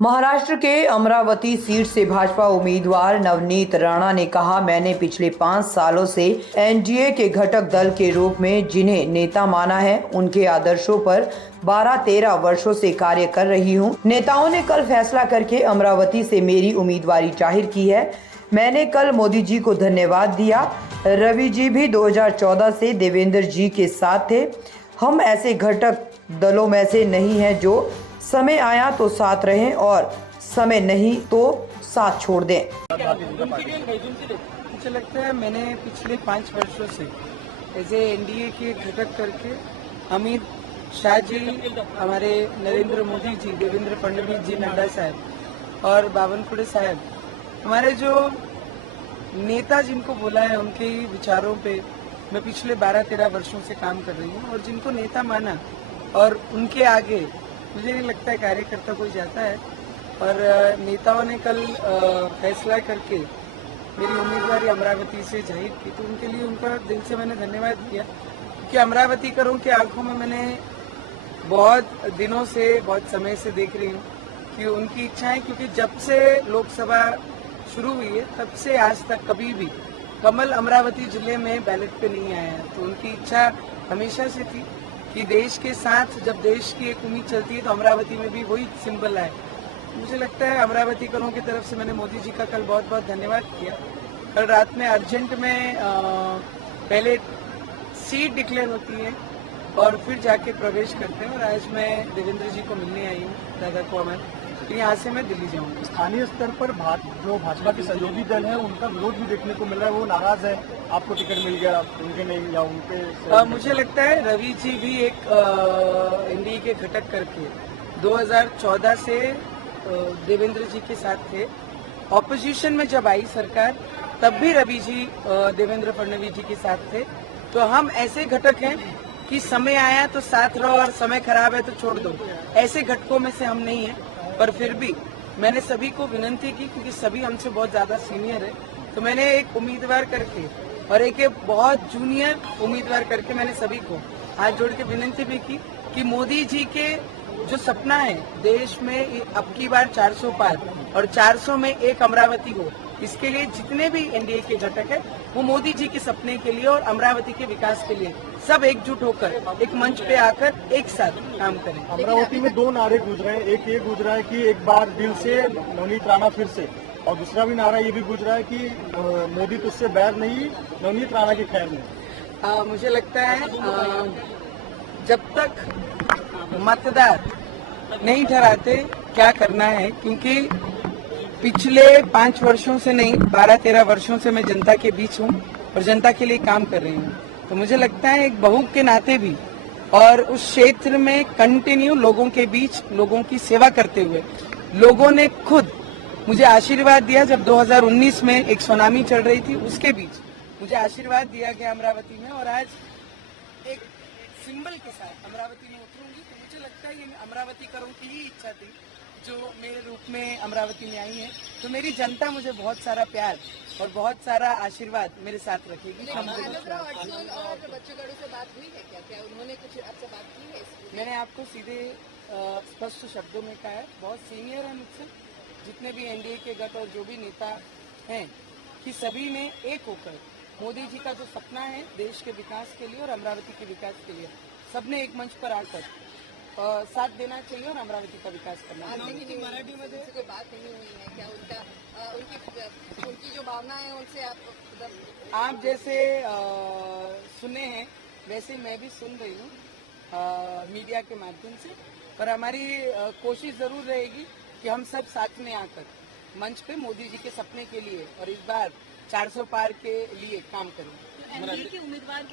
महाराष्ट्र के अमरावती सीट से भाजपा उम्मीदवार नवनीत राणा ने कहा, मैंने पिछले 5 सालों से एनडीए के घटक दल के रूप में जिन्हें नेता माना है, उनके आदर्शों पर 12-13 वर्षों से कार्य कर रही हूं। नेताओं ने कल फैसला करके अमरावती से मेरी उम्मीदवारी जाहिर की है। मैंने कल मोदी जी को धन्यवाद दिया। रवि जी भी 2014 से देवेंद्र जी के साथ थे। हम ऐसे घटक दलों में से नहीं हैं जो समय आया तो साथ रहें और समय नहीं तो साथ छोड़ दें। मुझे लगता है मैंने पिछले 5 वर्षों से ऐसे एनडीए के घटक करके अमित शाह जी, हमारे नरेंद्र मोदी जी, देवेंद्र फडणवीस जी, नड्डा साहब और बावनकुळे साहब, हमारे जो नेता जिनको बोला है, उनके विचारों पे मैं पिछले 12-13 वर्षों से काम कर रही हूँ और जिनको नेता माना और उनके आगे मुझे नहीं लगता है कार्यकर्ता कोई जाता है। और नेताओं ने कल फैसला करके मेरी उम्मीदवारी अमरावती से जाहिर की, तो उनके लिए उनका दिल से मैंने धन्यवाद किया। क्योंकि अमरावतीकरों की आंखों में मैंने बहुत दिनों से, बहुत समय से देख रही हूँ कि उनकी इच्छा है, क्योंकि जब से लोकसभा शुरू हुई है तब से आज तक कभी भी कमल अमरावती जिले में बैलेट पे नहीं आया है। तो उनकी इच्छा हमेशा से थी कि देश के साथ जब देश की एक उम्मीद चलती है तो अमरावती में भी वही सिंबल है। मुझे लगता है अमरावतीकरों की तरफ से मैंने मोदी जी का कल बहुत बहुत धन्यवाद किया। कल रात में अर्जेंट में पहले सीट डिक्लेयर होती है और फिर जाके प्रवेश करते हैं, और आज मैं देवेंद्र जी को मिलने आई हूँ, दादा को हमारे, तो यहाँ से मैं दिल्ली जाऊँगा। स्थानीय स्तर पर जो भाजपा के सहयोगी दल है उनका विरोध भी देखने को मिल रहा है, वो नाराज है, आपको टिकट मिल गया उनके नहीं या उनके। मुझे लगता है रवि जी भी एक एनडीए के घटक करके 2014 से देवेंद्र जी के साथ थे। ऑपोजिशन में जब आई सरकार तब भी रवि जी देवेंद्र फडणवीस जी के साथ थे। तो हम ऐसे घटक हैं कि समय आया तो साथ रहो और समय खराब है तो छोड़ दो, ऐसे घटकों में से हम नहीं हैं। पर फिर भी मैंने सभी को विनती की, क्योंकि सभी हमसे बहुत ज्यादा सीनियर है, तो मैंने एक उम्मीदवार करके और एक बहुत जूनियर उम्मीदवार करके मैंने सभी को हाथ जोड़ के विनती भी की कि मोदी जी के जो सपना है देश में अब की बार 400 पार और 400 में एक अमरावती हो, इसके लिए जितने भी एनडीए के घटक है वो मोदी जी के सपने के लिए और अमरावती के विकास के लिए सब एकजुट होकर एक मंच पे आकर एक साथ काम करें। अमरावती में 2 नारे गूंज रहे हैं, एक ये गूंज रहा है कि एक बार दिल से नवनीत राणा फिर से, और दूसरा भी नारा ये भी गूंज रहा है कि मोदी तुझसे बैर नहीं, नवनीत राणा की खैर नहीं। मुझे लगता है जब तक मतदार नहीं ठहराते क्या करना है, क्योंकि पिछले 5 वर्षों से नहीं 12-13 वर्षों से मैं जनता के बीच हूँ और जनता के लिए काम कर रही हूँ। तो मुझे लगता है एक बहू के नाते भी और उस क्षेत्र में कंटिन्यू लोगों के बीच लोगों की सेवा करते हुए लोगों ने खुद मुझे आशीर्वाद दिया। जब 2019 में एक सुनामी चल रही थी, उसके बीच मुझे आशीर्वाद दिया गया अमरावती में, और आज एक सिंबल के साथ अमरावती में उतरूंगी। तो मुझे लगता है ये अमरावतीकरों की ही इच्छा थी जो मेरे रूप में अमरावती में आई है। तो मेरी जनता मुझे बहुत सारा प्यार और बहुत सारा आशीर्वाद मेरे साथ रखेगी। उन्होंने कुछ आपसे बात की है? मैंने आपको सीधे स्पष्ट शब्दों में कहा है, बहुत सीनियर है मुझसे, जितने भी एनडीए के गठ और जो भी नेता हैं, कि सभी ने एक होकर मोदी जी का जो सपना है देश के विकास के लिए और अमरावती के विकास के लिए, सबने एक मंच पर आकर साथ देना चाहिए और अमरावती का विकास करना चाहिए। मराठी में कोई बात नहीं हुई है क्या? उनकी जो भावना है उनसे आप जैसे सुने हैं वैसे मैं भी सुन रही हूँ मीडिया के माध्यम से, पर हमारी कोशिश जरूर रहेगी कि हम सब साथ में आकर मंच पे मोदी जी के सपने के लिए और इस बार 400 पार के लिए काम करें। एनडीए के उम्मीदवार की